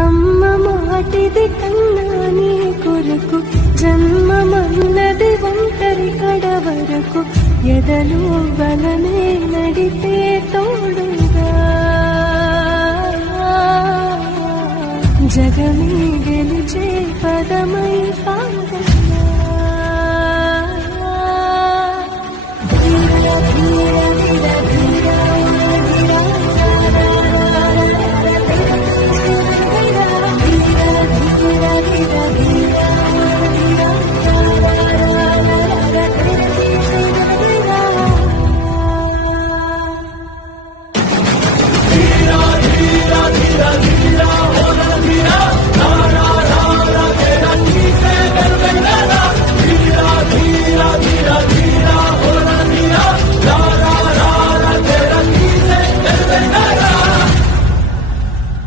అమ్మ మాటిది కన్నా నీ కొరకు జన్మమన్నది ఒంటరి కడ వరకు ఎదలు బలమే నడిపే తోడుగా జగమే గెలిచే పదమై సాగగా